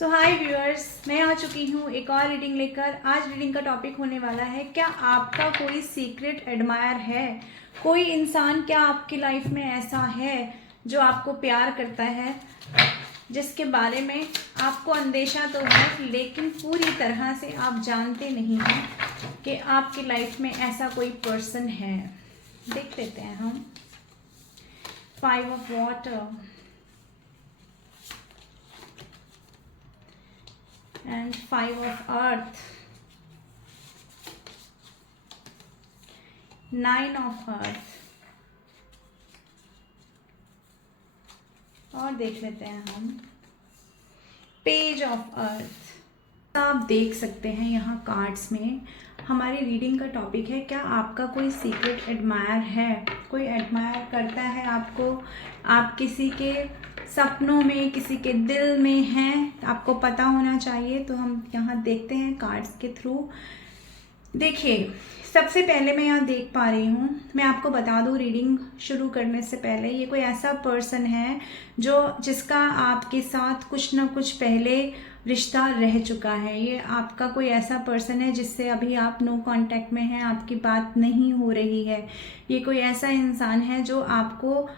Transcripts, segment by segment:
सो हाय viewers, मैं आ चुकी हूँ एक और रीडिंग लेकर। आज रीडिंग का टॉपिक होने वाला है, क्या आपका कोई सीक्रेट एडमायर है? कोई इंसान क्या आपकी लाइफ में ऐसा है जो आपको प्यार करता है, जिसके बारे में आपको अंदेशा तो है लेकिन पूरी तरह से आप जानते नहीं हैं कि आपकी लाइफ में ऐसा कोई पर्सन है। देख लेते हैं हम। 5 of water and 5 of earth, 9 of earth, और देख लेते हैं हम पेज ऑफ अर्थ। आप देख सकते हैं यहाँ कार्ड्स में हमारी रीडिंग का टॉपिक है, क्या आपका कोई सीक्रेट एडमायर है? कोई एडमायर करता है आपको, आप किसी के सपनों में, किसी के दिल में हैं, आपको पता होना चाहिए। तो हम यहाँ देखते हैं कार्ड्स के थ्रू। देखिए, सबसे पहले मैं यहाँ देख पा रही हूँ, मैं आपको बता दूँ रीडिंग शुरू करने से पहले, ये कोई ऐसा पर्सन है जिसका आपके साथ कुछ ना कुछ पहले रिश्ता रह चुका है। ये आपका कोई ऐसा पर्सन है जिससे अभी आप नो कांटेक्ट में हैं, आपकी बात नहीं हो रही है। ये कोई ऐसा इंसान है जो आपको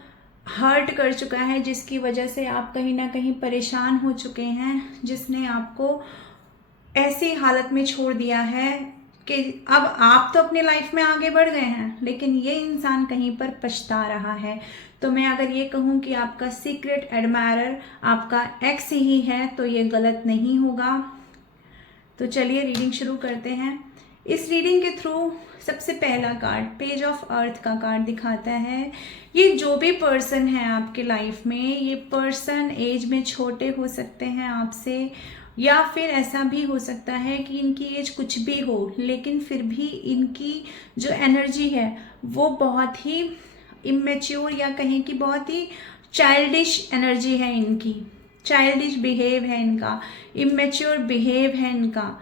हर्ट कर चुका है, जिसकी वजह से आप कहीं ना कहीं परेशान हो चुके हैं, जिसने आपको ऐसी हालत में छोड़ दिया है कि अब आप तो अपनी लाइफ में आगे बढ़ गए हैं, लेकिन ये इंसान कहीं पर पछता रहा है। तो मैं अगर ये कहूँ कि आपका सीक्रेट एडमायरर आपका एक्स ही है तो ये गलत नहीं होगा। तो चलिए रीडिंग शुरू करते हैं। इस रीडिंग के थ्रू सबसे पहला कार्ड पेज ऑफ अर्थ का कार्ड दिखाता है, ये जो भी पर्सन है आपके लाइफ में, ये पर्सन एज में छोटे हो सकते हैं आपसे, या फिर ऐसा भी हो सकता है कि इनकी एज कुछ भी हो लेकिन फिर भी इनकी जो एनर्जी है वो बहुत ही इमेच्योर, या कहें कि बहुत ही चाइल्डिश एनर्जी है इनकी। चाइल्डिश बिहेव है इनका, इमेच्योर बिहेव है इनका,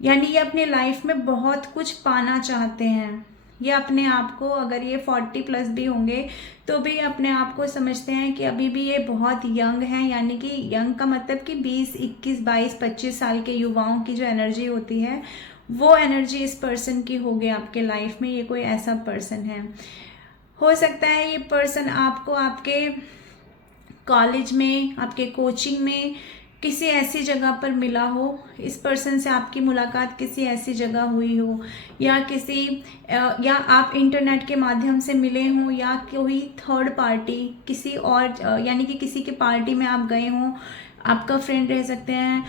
यानी ये अपने लाइफ में बहुत कुछ पाना चाहते हैं। ये अपने आप को, अगर ये 40 प्लस भी होंगे तो भी अपने आप को समझते हैं कि अभी भी ये बहुत यंग हैं, यानी कि यंग का मतलब कि 20, 21, 22, 25 साल के युवाओं की जो एनर्जी होती है वो एनर्जी इस पर्सन की होगी आपके लाइफ में। ये कोई ऐसा पर्सन है, हो सकता है ये पर्सन आपको आपके कॉलेज में, आपके कोचिंग में किसी ऐसी जगह पर मिला हो। इस पर्सन से आपकी मुलाकात किसी ऐसी जगह हुई हो, या आप इंटरनेट के माध्यम से मिले हों, या कोई थर्ड पार्टी किसी और, यानी कि किसी की पार्टी में आप गए हों, आपका फ्रेंड रह सकते हैं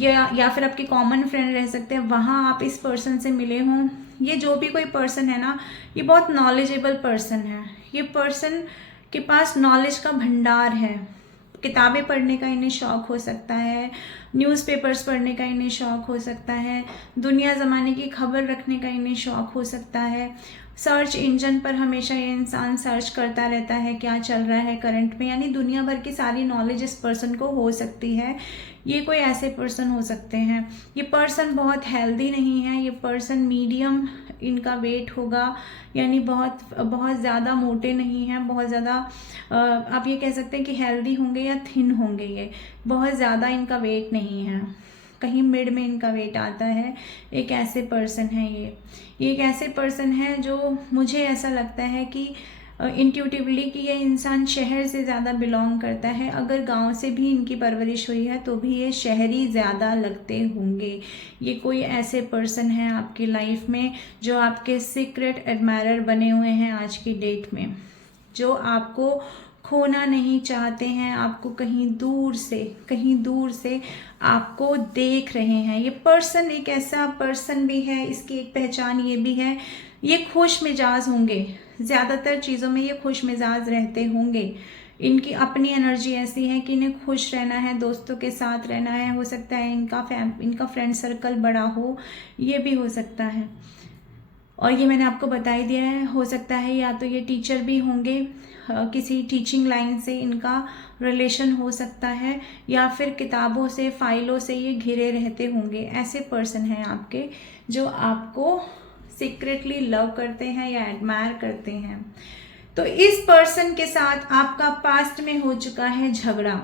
या फिर आपके कॉमन फ्रेंड रह सकते हैं, वहाँ आप इस पर्सन से मिले हों। ये जो भी कोई पर्सन है ना, ये बहुत नॉलेजेबल पर्सन है। ये पर्सन के पास नॉलेज का भंडार है। किताबें पढ़ने का इन्हें शौक़ हो सकता है, न्यूज़पेपर्स पढ़ने का इन्हें शौक़ हो सकता है, दुनिया ज़माने की खबर रखने का इन्हें शौक़ हो सकता है। सर्च इंजन पर हमेशा ये इंसान सर्च करता रहता है क्या चल रहा है करंट में, यानी दुनिया भर की सारी नॉलेज इस पर्सन को हो सकती है। ये कोई ऐसे पर्सन हो सकते हैं। ये पर्सन बहुत हेल्दी नहीं है, ये पर्सन मीडियम इनका वेट होगा, यानी बहुत बहुत ज़्यादा मोटे नहीं हैं, बहुत ज़्यादा आप ये कह सकते हैं कि हेल्दी होंगे या थिन होंगे। ये बहुत ज़्यादा इनका वेट नहीं है, कहीं मिड में इनका वेट आता है। एक ऐसे पर्सन है ये एक ऐसे पर्सन है जो मुझे ऐसा लगता है कि इंट्यूटिवली कि ये इंसान शहर से ज़्यादा बिलोंग करता है। अगर गांव से भी इनकी परवरिश हुई है तो भी ये शहरी ज़्यादा लगते होंगे। ये कोई ऐसे पर्सन हैं आपकी लाइफ में जो आपके सीक्रेट एडमायरर बने हुए हैं आज की डेट में, जो आपको खोना नहीं चाहते हैं, आपको कहीं दूर से आपको देख रहे हैं। ये पर्सन एक ऐसा पर्सन भी है, इसकी एक पहचान ये भी है, ये खुश मिजाज होंगे, ज़्यादातर चीज़ों में ये खुश मिजाज रहते होंगे। इनकी अपनी एनर्जी ऐसी है कि इन्हें खुश रहना है, दोस्तों के साथ रहना है। हो सकता है इनका फ्रेंड सर्कल बड़ा हो, ये भी हो सकता है। और ये मैंने आपको बता ही दिया है, हो सकता है या तो ये टीचर भी होंगे, किसी टीचिंग लाइन से इनका रिलेशन हो सकता है, या फिर किताबों से, फाइलों से ये घिरे रहते होंगे। ऐसे पर्सन हैं आपके जो आपको सीक्रेटली लव करते हैं या एडमायर करते हैं। तो इस पर्सन के साथ आपका पास्ट में हो चुका है झगड़ा।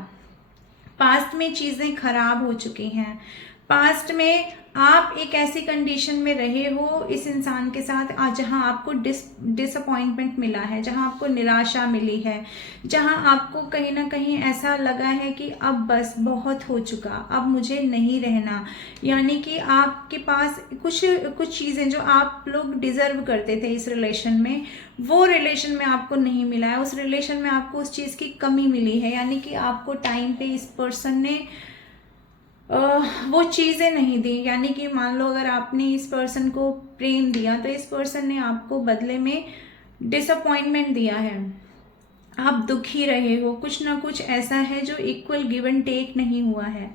पास्ट में चीज़ें खराब हो चुकी हैं, पास्ट में आप एक ऐसी कंडीशन में रहे हो इस इंसान के साथ आज जहां आपको डिसअपॉइंटमेंट मिला है, जहां आपको निराशा मिली है, जहां आपको कहीं ना कहीं ऐसा लगा है कि अब बस बहुत हो चुका, अब मुझे नहीं रहना। यानी कि आपके पास कुछ चीज़ें जो आप लोग डिजर्व करते थे इस रिलेशन में, वो रिलेशन में आपको नहीं मिला है। उस रिलेशन में आपको उस चीज़ की कमी मिली है, यानी कि आपको टाइम पे इस पर्सन ने वो चीज़ें नहीं दी। यानी कि मान लो अगर आपने इस पर्सन को प्रेम दिया तो इस पर्सन ने आपको बदले में डिसअपॉइंटमेंट दिया है, आप दुखी रहे हो। कुछ ना कुछ ऐसा है जो इक्वल गिव एंड टेक नहीं हुआ है,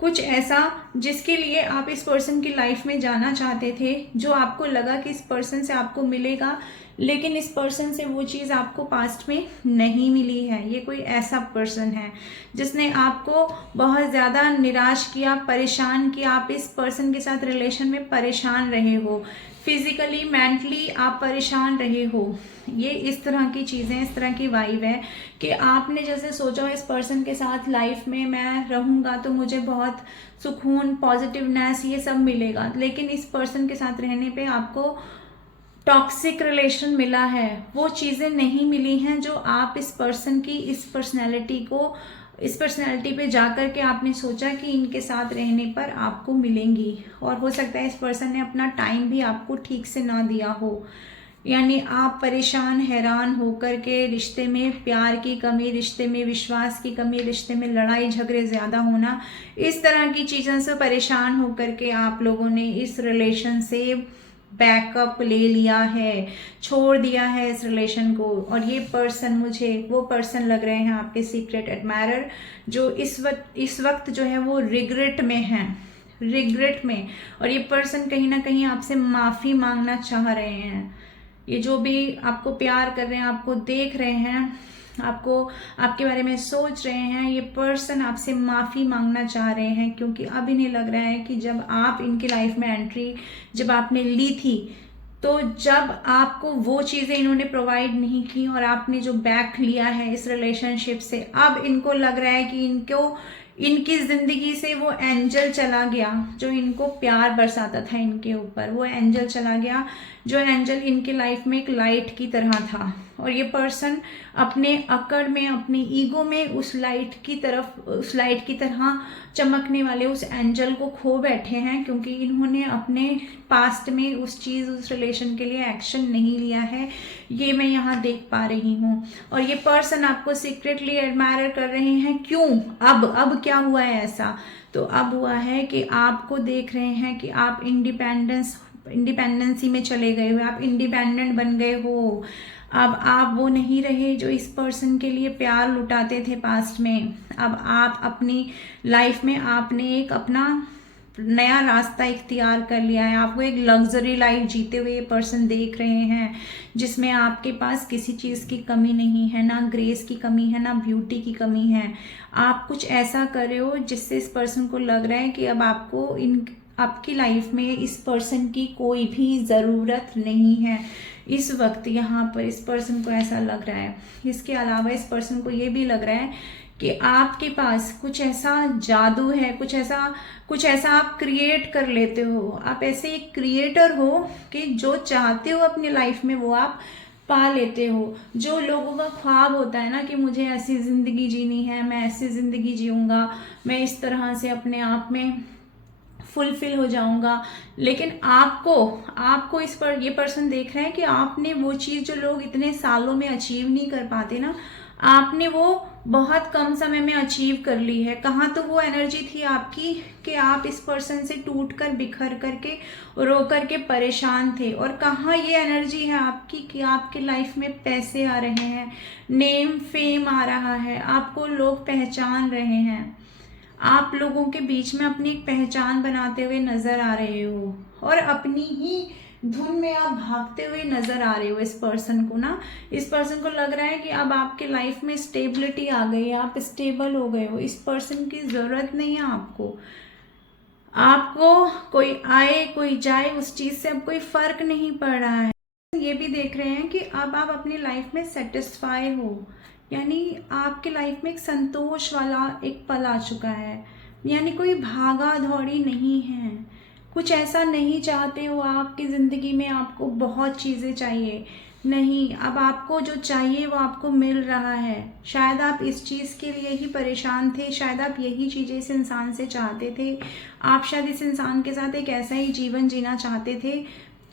कुछ ऐसा जिसके लिए आप इस पर्सन की लाइफ में जाना चाहते थे, जो आपको लगा कि इस पर्सन से आपको मिलेगा, लेकिन इस पर्सन से वो चीज़ आपको पास्ट में नहीं मिली है। ये कोई ऐसा पर्सन है जिसने आपको बहुत ज़्यादा निराश किया, परेशान किया। आप इस पर्सन के साथ रिलेशन में परेशान रहे हो, फिजिकली मेंटली आप परेशान रहे हो। ये इस तरह की चीज़ें, इस तरह की वाइब है कि आपने जैसे सोचा इस पर्सन के साथ लाइफ में मैं रहूँगा तो मुझे बहुत सुकून, पॉजिटिवनेस ये सब मिलेगा, लेकिन इस पर्सन के साथ रहने पे आपको टॉक्सिक रिलेशन मिला है। वो चीज़ें नहीं मिली हैं जो आप इस पर्सन की इस पर्सनैलिटी पे जाकर के आपने सोचा कि इनके साथ रहने पर आपको मिलेंगी। और हो सकता है इस पर्सन ने अपना टाइम भी आपको ठीक से ना दिया हो, यानी आप परेशान हैरान होकर के रिश्ते में प्यार की कमी, रिश्ते में विश्वास की कमी, रिश्ते में लड़ाई झगड़े ज़्यादा होना, इस तरह की चीज़ों से परेशान होकर के आप लोगों ने इस रिलेशन से बैकअप ले लिया है, छोड़ दिया है इस रिलेशन को। और ये पर्सन, मुझे वो पर्सन लग रहे हैं आपके सीक्रेट एडमायरर, जो इस वक्त जो है वो रिग्रेट में है, रिग्रेट में। और ये पर्सन कहीं ना कहीं आपसे माफ़ी मांगना चाह रहे हैं। ये जो भी आपको प्यार कर रहे हैं, आपको देख रहे हैं, आपको आपके बारे में सोच रहे हैं, ये पर्सन आपसे माफ़ी मांगना चाह रहे हैं, क्योंकि अब इन्हें लग रहा है कि जब आप इनकी लाइफ में एंट्री जब आपने ली थी, तो जब आपको वो चीज़ें इन्होंने प्रोवाइड नहीं की और आपने जो बैक लिया है इस रिलेशनशिप से, अब इनको लग रहा है कि इनकी ज़िंदगी से वो एंजल चला गया जो इनको प्यार बरसाता था इनके ऊपर। वो एंजल चला गया जो एंजल इनके लाइफ में एक लाइट की तरह था। और ये पर्सन अपने अकड़ में, अपने ईगो में उस लाइट की तरह चमकने वाले उस एंजल को खो बैठे हैं, क्योंकि इन्होंने अपने पास्ट में उस रिलेशन के लिए एक्शन नहीं लिया है। ये मैं यहाँ देख पा रही हूँ। और ये पर्सन आपको सीक्रेटली एडमायर कर रहे हैं। क्यों? अब क्या हुआ है ऐसा? तो अब हुआ है कि आपको देख रहे हैं कि आप इंडिपेंडेंसी में चले गए हो, आप इंडिपेंडेंट बन गए हो। अब आप वो नहीं रहे जो इस पर्सन के लिए प्यार लुटाते थे पास्ट में। अब आप अपनी लाइफ में आपने एक अपना नया रास्ता इख्तियार कर लिया है। आपको एक लग्जरी लाइफ जीते हुए ये पर्सन देख रहे हैं, जिसमें आपके पास किसी चीज़ की कमी नहीं है, ना ग्रेस की कमी है, ना ब्यूटी की कमी है। आप कुछ ऐसा कर रहे हो जिससे इस पर्सन को लग रहा है कि अब आपकी लाइफ में इस पर्सन की कोई भी ज़रूरत नहीं है। इस वक्त यहाँ पर इस पर्सन को ऐसा लग रहा है। इसके अलावा इस पर्सन को ये भी लग रहा है कि आपके पास कुछ ऐसा जादू है, कुछ ऐसा आप क्रिएट कर लेते हो। आप ऐसे एक क्रिएटर हो कि जो चाहते हो अपनी लाइफ में वो आप पा लेते हो। जो लोगों का ख्वाब होता है ना कि मुझे ऐसी ज़िंदगी जीनी है, मैं ऐसी ज़िंदगी जीऊँगा, मैं इस तरह से अपने आप में फुलफिल हो जाऊंगा, लेकिन आपको ये पर्सन देख रहे हैं कि आपने वो चीज़ जो लोग इतने सालों में अचीव नहीं कर पाते ना, आपने वो बहुत कम समय में अचीव कर ली है। कहाँ तो वो एनर्जी थी आपकी कि आप इस पर्सन से टूट कर, बिखर करके, रो करके परेशान थे, और कहाँ ये एनर्जी है आपकी कि आपके लाइफ में पैसे आ रहे हैं, नेम फेम आ रहा है, आपको लोग पहचान रहे हैं, आप लोगों के बीच में अपनी एक पहचान बनाते हुए नजर आ रहे हो, और अपनी ही धुन में आप भागते हुए नजर आ रहे हो। इस पर्सन को लग रहा है कि अब आपके लाइफ में स्टेबिलिटी आ गई है, आप स्टेबल हो गए हो। इस पर्सन की जरूरत नहीं है आपको कोई आए कोई जाए, उस चीज से अब कोई फर्क नहीं पड़ रहा है। ये भी देख रहे हैं कि अब आप अपनी लाइफ में सेटिस्फाई हो, यानी आपके लाइफ में एक संतोष वाला एक पल आ चुका है। यानी कोई भागा दौड़ी नहीं है, कुछ ऐसा नहीं चाहते हो आपकी ज़िंदगी में आपको बहुत चीज़ें चाहिए, नहीं, अब आपको जो चाहिए वो आपको मिल रहा है। शायद आप इस चीज़ के लिए ही परेशान थे, शायद आप यही चीज़ें इस इंसान से चाहते थे। आप शायद इस इंसान के साथ एक ऐसा ही जीवन जीना चाहते थे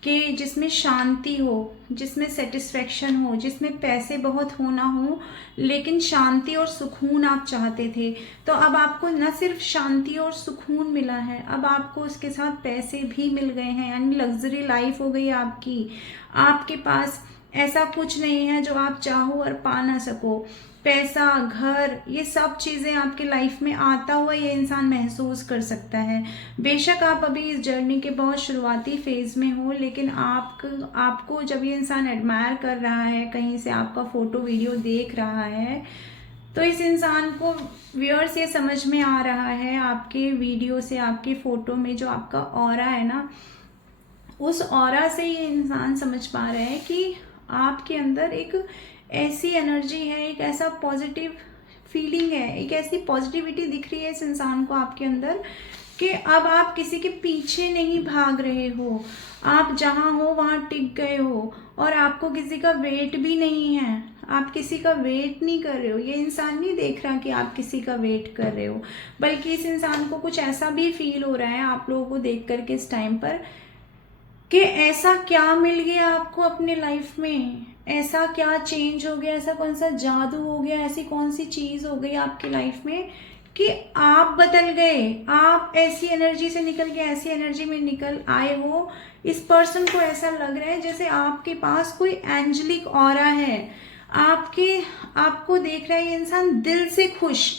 कि जिसमें शांति हो, जिसमें सेटिस्फेक्शन हो, जिसमें पैसे बहुत हो ना हो, लेकिन शांति और सुकून आप चाहते थे। तो अब आपको न सिर्फ शांति और सुकून मिला है, अब आपको उसके साथ पैसे भी मिल गए हैं, यानी लग्जरी लाइफ हो गई आपकी। आपके पास ऐसा कुछ नहीं है जो आप चाहो और पा ना सको। पैसा, घर, ये सब चीज़ें आपके लाइफ में आता हुआ ये इंसान महसूस कर सकता है। बेशक आप अभी इस जर्नी के बहुत शुरुआती फेज़ में हो, लेकिन आपको जब ये इंसान एडमायर कर रहा है, कहीं से आपका फ़ोटो वीडियो देख रहा है, तो इस इंसान को व्यूअर्स ये समझ में आ रहा है आपके वीडियो से, आपके फ़ोटो में जो आपका ऑरा है ना, उस ऑरा से ये इंसान समझ पा रहा है कि आपके अंदर एक ऐसी एनर्जी है, एक ऐसा पॉजिटिव फीलिंग है, एक ऐसी पॉजिटिविटी दिख रही है इस इंसान को आपके अंदर कि अब आप किसी के पीछे नहीं भाग रहे हो, आप जहाँ हो वहाँ टिक गए हो और आपको किसी का वेट भी नहीं है। आप किसी का वेट नहीं कर रहे हो, ये इंसान नहीं देख रहा कि आप किसी का वेट कर रहे हो, बल्कि इस इंसान को कुछ ऐसा भी फील हो रहा है आप लोगों को देख करके इस टाइम पर कि ऐसा क्या मिल गया आपको अपने लाइफ में, ऐसा क्या चेंज हो गया, ऐसा कौन सा जादू हो गया, ऐसी कौन सी चीज़ हो गई आपकी लाइफ में कि आप बदल गए, आप ऐसी एनर्जी से निकल के ऐसी एनर्जी में निकल आए हो। इस पर्सन को ऐसा लग रहा है जैसे आपके पास कोई एंजेलिक ऑरा है, आपको देख रहा है ये इंसान दिल से खुश,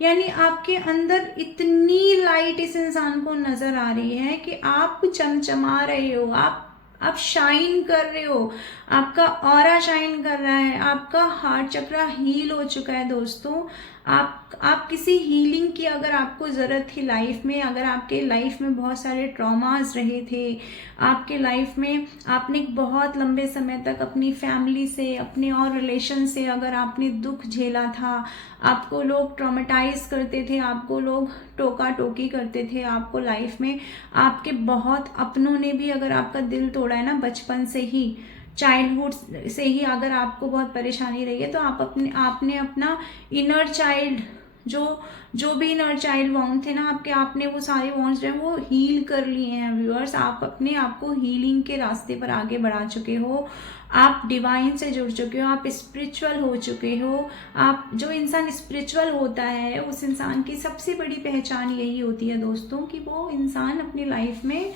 यानी आपके अंदर इतनी लाइट इस इंसान को नज़र आ रही है कि आप चमचमा रहे हो, आप शाइन कर रहे हो, आपका ऑरा शाइन कर रहा है, आपका हार्ट चक्रा हील हो चुका है दोस्तों। आप किसी हीलिंग की अगर आपको ज़रूरत थी लाइफ में, अगर आपके लाइफ में बहुत सारे ट्रॉमास रहे थे, आपके लाइफ में आपने बहुत लंबे समय तक अपनी फैमिली से, अपने और रिलेशन से अगर आपने दुख झेला था, आपको लोग ट्रॉमेटाइज करते थे, आपको लोग टोका टोकी करते थे, आपको लाइफ में आपके बहुत अपनों ने भी अगर आपका दिल तोड़ा है ना, बचपन से ही, चाइल्डहुड से ही अगर आपको बहुत परेशानी रही है, तो आपने अपना इनर चाइल्ड जो भी इनर चाइल्ड वॉन्ड थे ना आपने वो सारे वॉन्ड्स जो है वो हील कर लिए हैं व्यूअर्स। आप अपने आप को हीलिंग के रास्ते पर आगे बढ़ा चुके हो, आप डिवाइन से जुड़ चुके हो, आप स्पिरिचुअल हो चुके हो। आप जो इंसान स्पिरिचुअल होता है उस इंसान की सबसे बड़ी पहचान यही होती है दोस्तों कि वो इंसान अपनी लाइफ में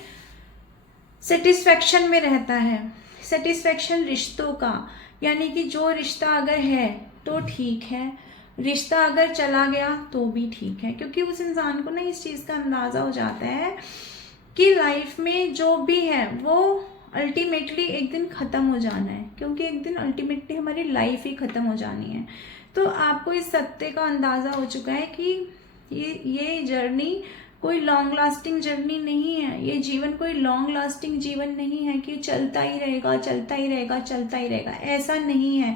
सेटिस्फेक्शन में रहता है। सेटिस्फेक्शन रिश्तों का, यानी कि जो रिश्ता अगर है तो ठीक है, रिश्ता अगर चला गया तो भी ठीक है, क्योंकि उस इंसान को ना इस चीज़ का अंदाज़ा हो जाता है कि लाइफ में जो भी है वो अल्टीमेटली एक दिन ख़त्म हो जाना है, क्योंकि एक दिन अल्टीमेटली हमारी लाइफ ही ख़त्म हो जानी है। तो आपको इस सत्य का अंदाज़ा हो चुका है कि ये जर्नी कोई लॉन्ग लास्टिंग जर्नी नहीं है, ये जीवन कोई लॉन्ग लास्टिंग जीवन नहीं है कि चलता ही रहेगा चलता ही रहेगा चलता ही रहेगा, ऐसा नहीं है।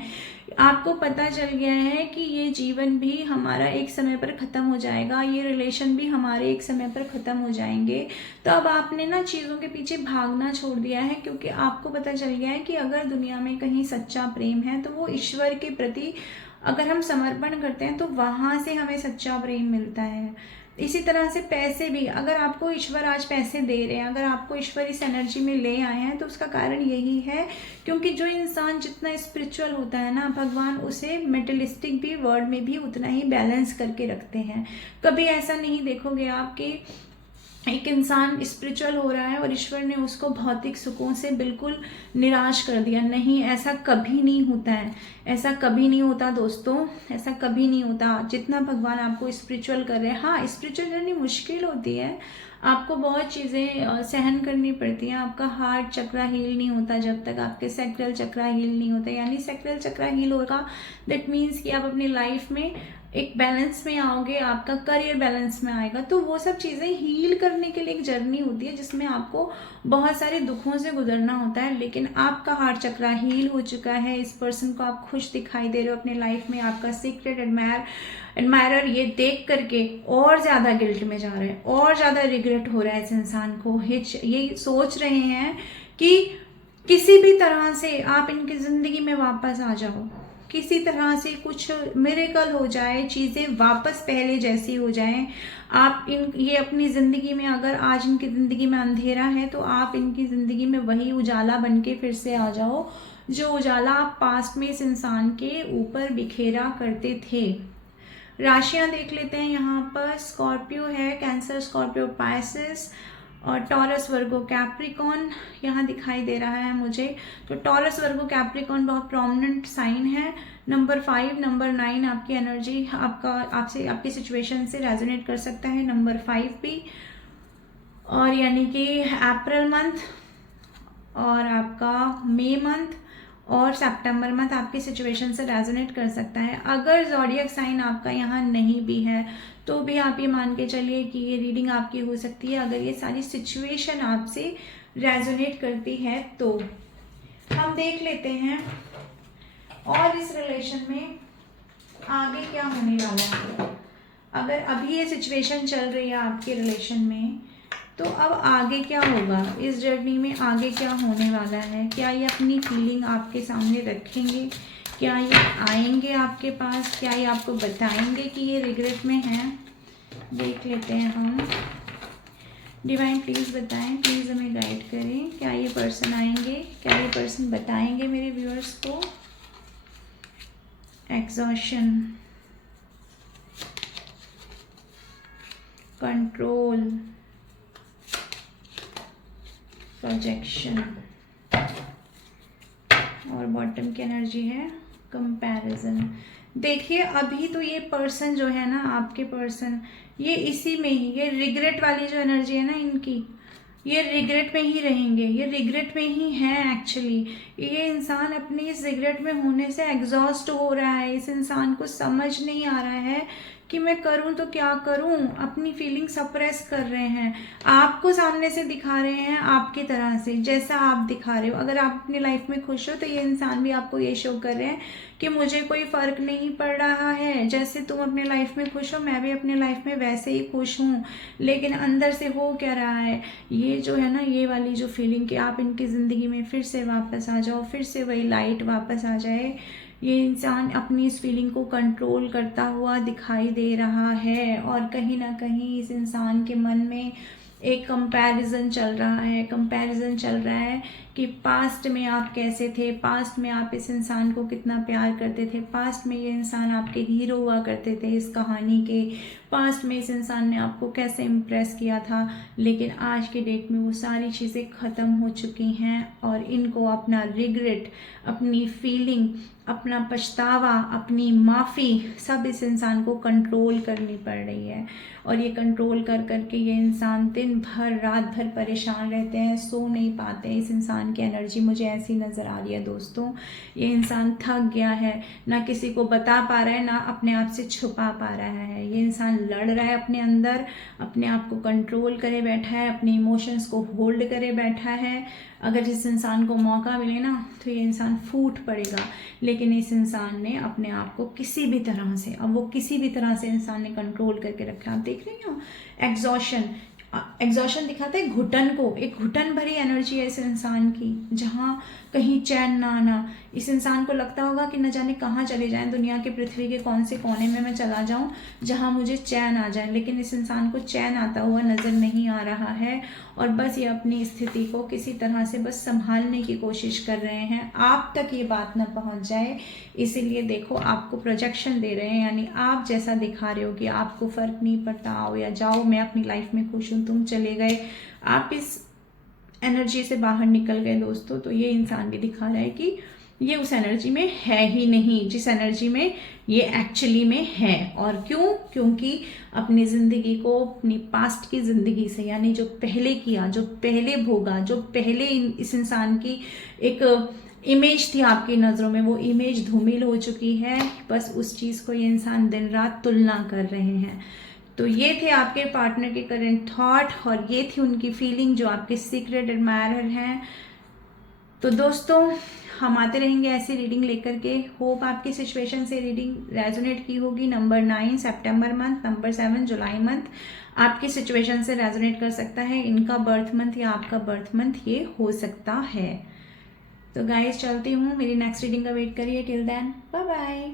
आपको पता चल गया है कि ये जीवन भी हमारा एक समय पर ख़त्म हो जाएगा, ये रिलेशन भी हमारे एक समय पर ख़त्म हो जाएंगे। तो अब आपने ना चीज़ों के पीछे भागना छोड़ दिया है, क्योंकि आपको पता चल गया है कि अगर दुनिया में कहीं सच्चा प्रेम है तो वो ईश्वर के प्रति अगर हम समर्पण करते हैं तो वहाँ से हमें सच्चा प्रेम मिलता है। इसी तरह से पैसे भी, अगर आपको ईश्वर आज पैसे दे रहे हैं, अगर आपको ईश्वर इस एनर्जी में ले आए हैं, तो उसका कारण यही है क्योंकि जो इंसान जितना स्पिरिचुअल होता है ना, भगवान उसे मेटेरियलिस्टिक भी वर्ल्ड में भी उतना ही बैलेंस करके रखते हैं। कभी ऐसा नहीं देखोगे आप कि एक इंसान स्पिरिचुअल हो रहा है और ईश्वर ने उसको भौतिक सुखों से बिल्कुल निराश कर दिया, नहीं, ऐसा कभी नहीं होता है, ऐसा कभी नहीं होता दोस्तों, ऐसा कभी नहीं होता। जितना भगवान आपको स्पिरिचुअल कर रहे हैं, हाँ स्पिरिचुअल जर्नी मुश्किल होती है, आपको बहुत चीज़ें सहन करनी पड़ती हैं, आपका हार्ट चक्रा हील नहीं होता जब तक आपके सैक्रल चक्रा हील नहीं होता, यानी सैक्रल चक्रा हील होगा दैट मीन्स कि आप अपनी लाइफ में एक बैलेंस में आओगे, आपका करियर बैलेंस में आएगा। तो वो सब चीज़ें हील करने के लिए एक जर्नी होती है जिसमें आपको बहुत सारे दुखों से गुजरना होता है। लेकिन आपका हार्ट चक्रा हील हो चुका है, इस पर्सन को आप खुश दिखाई दे रहे हो अपने लाइफ में, आपका सीक्रेट एडमायरर ये देख करके और ज़्यादा गिल्ट में जा रहे हैं, और ज़्यादा रिग्रेट हो रहा है इस इंसान को। ये सोच रहे हैं कि किसी भी तरह से आप इनकी ज़िंदगी में वापस आ जाओ, किसी तरह से कुछ मिरेकल हो जाए, चीज़ें वापस पहले जैसी हो जाएं। आप ये अपनी ज़िंदगी में, अगर आज इनकी ज़िंदगी में अंधेरा है तो आप इनकी ज़िंदगी में वही उजाला बन के फिर से आ जाओ, जो उजाला आप पास्ट में इस इंसान के ऊपर बिखेरा करते थे। राशियां देख लेते हैं यहाँ पर। स्कॉर्पियो है, कैंसर, स्कॉर्पियो, पाइसेस और टॉरस, वर्गो, कैप्रिकॉन यहाँ दिखाई दे रहा है मुझे। तो टॉरस, वर्गो, कैप्रिकॉन बहुत प्रोमिनेंट साइन है। नंबर 5, नंबर 9 आपकी एनर्जी आपसे आपकी सिचुएशन से रेजोनेट कर सकता है। नंबर 5 भी, और यानी कि अप्रैल मंथ और आपका मई मंथ और सितंबर मंथ आपकी सिचुएशन से रेजोनेट कर सकता है। अगर ज़ोडिएक साइन आपका यहाँ नहीं भी है तो भी आप ये मान के चलिए कि ये रीडिंग आपकी हो सकती है, अगर ये सारी सिचुएशन आपसे रेजोनेट करती है तो। हम देख लेते हैं और इस रिलेशन में आगे क्या होने वाला है। अगर अभी ये सिचुएशन चल रही है आपके रिलेशन में, तो अब आगे क्या होगा इस जर्नी में, आगे क्या होने वाला है। क्या ये अपनी फीलिंग आपके सामने रखेंगे, क्या ये आएंगे आपके पास, क्या ये आपको बताएंगे कि ये रिग्रेट में हैं। देख लेते हैं हम। डिवाइन प्लीज़ बताएं, प्लीज़ हमें गाइड करें। क्या ये पर्सन आएंगे, क्या ये पर्सन बताएंगे मेरे व्यूअर्स को। एग्जॉशन, कंट्रोल, प्रोजेक्शन और बॉटम की एनर्जी है कंपैरिजन। देखिए अभी तो ये पर्सन जो है ना, आपके पर्सन, ये इसी में ही, ये रिग्रेट वाली जो एनर्जी है ना इनकी, ये रिग्रेट में ही रहेंगे, ये रिग्रेट में ही हैं एक्चुअली। ये इंसान अपनी इस रिग्रेट में होने से एग्जॉस्ट हो रहा है। इस इंसान को समझ नहीं आ रहा है कि मैं करूं तो क्या करूं, अपनी फीलिंग सप्रेस कर रहे हैं। आपको सामने से दिखा रहे हैं आपकी तरह से, जैसा आप दिखा रहे हो। अगर आप अपनी लाइफ में खुश हो तो ये इंसान भी आपको ये शो कर रहे हैं कि मुझे कोई फ़र्क नहीं पड़ रहा है, जैसे तुम अपने लाइफ में खुश हो मैं भी अपने लाइफ में वैसे ही खुश हूँ। लेकिन अंदर से हो क्या रहा है, ये जो है ना, ये वाली जो फीलिंग कि आप इनकी ज़िंदगी में फिर से वापस आ जाओ, फिर से वही लाइट वापस आ जाए, ये इंसान अपनी इस फीलिंग को कंट्रोल करता हुआ दिखाई दे रहा है। और कहीं ना कहीं इस इंसान के मन में एक कंपैरिजन चल रहा है, कंपैरिजन चल रहा है कि पास्ट में आप कैसे थे, पास्ट में आप इस इंसान को कितना प्यार करते थे, पास्ट में ये इंसान आपके हीरो हुआ करते थे इस कहानी के, पास्ट में इस इंसान ने आपको कैसे इम्प्रेस किया था। लेकिन आज के डेट में वो सारी चीज़ें ख़त्म हो चुकी हैं और इनको अपना रिग्रेट, अपनी फीलिंग, अपना पछतावा, अपनी माफ़ी सब इस इंसान को कंट्रोल करनी पड़ रही है। और ये कंट्रोल कर करके ये इंसान दिन भर रात भर परेशान रहते हैं, सो नहीं पाते। इस इंसान की एनर्जी मुझे ऐसी नज़र आ रही है दोस्तों, ये इंसान थक गया है, ना किसी को बता पा रहा है, ना अपने आप से छुपा पा रहा है। ये इंसान लड़ रहा है अपने अंदर, अपने आप को कंट्रोल करे बैठा है, अपने इमोशंस को होल्ड करे बैठा है। अगर जिस इंसान को मौका मिले ना तो ये इंसान फूट पड़ेगा, लेकिन इस इंसान ने अपने आप को किसी भी तरह से, अब वो किसी भी तरह से इंसान ने कंट्रोल करके रखा। आप देख रहे हो एग्जॉशन, एग्जॉशन दिखाता है घुटन को, एक घुटन भरी एनर्जी है इस इंसान की, जहाँ कहीं चैन ना आना। इस इंसान को लगता होगा कि न जाने कहाँ चले जाएं, दुनिया के पृथ्वी के कौन से कोने में मैं चला जाऊं जहाँ मुझे चैन आ जाए, लेकिन इस इंसान को चैन आता हुआ नज़र नहीं आ रहा है। और बस ये अपनी स्थिति को किसी तरह से बस संभालने की कोशिश कर रहे हैं, आप तक ये बात ना पहुंच जाए। इसीलिए देखो आपको प्रोजेक्शन दे रहे हैं, यानी आप जैसा दिखा रहे हो कि आपको फ़र्क नहीं पड़ता, आओ या जाओ, मैं अपनी लाइफ में खुश हूँ, तुम चले गए, आप इस एनर्जी से बाहर निकल गए दोस्तों। तो ये इंसान भी दिखा रहा है कि ये उस एनर्जी में है ही नहीं जिस एनर्जी में ये एक्चुअली में है। और क्यों? क्योंकि अपनी ज़िंदगी को अपनी पास्ट की ज़िंदगी से, यानी जो पहले किया, जो पहले भोगा, जो पहले इस इंसान की इमेज थी आपकी नज़रों में, वो इमेज धूमिल हो चुकी है। बस उस चीज़ को ये इंसान दिन रात तुलना कर रहे हैं। तो ये थे आपके पार्टनर के करंट थॉट और ये थी उनकी फीलिंग जो आपके सीक्रेट एडमायरर हैं। तो दोस्तों हम आते रहेंगे ऐसी रीडिंग लेकर के। होप आपकी सिचुएशन से रीडिंग रेजोनेट की होगी। नंबर 9 सितंबर मंथ, नंबर 7 जुलाई मंथ आपकी सिचुएशन से रेजोनेट कर सकता है। इनका बर्थ मंथ या आपका बर्थ मंथ ये हो सकता है। तो गाइस चलती हूँ, मेरी नेक्स्ट रीडिंग का वेट करिए। Till then bye bye.